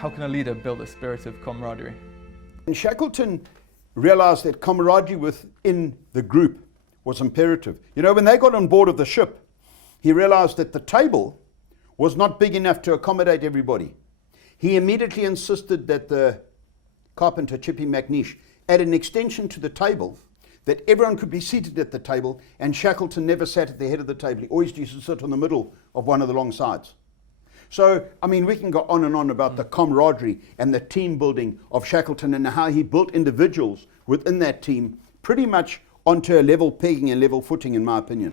How can a leader build a spirit of camaraderie? And Shackleton realized that camaraderie within the group was imperative. You know, when they got on board of the ship, he realized that the table was not big enough to accommodate everybody. He immediately insisted that the carpenter, Chippy McNeish, add an extension to the table that everyone could be seated at the table, and Shackleton never sat at the head of the table. He always used to sit on the middle of one of the long sides. So, I mean, we can go on and on about the camaraderie and the team building of Shackleton and how he built individuals within that team pretty much onto a level pegging and level footing, in my opinion.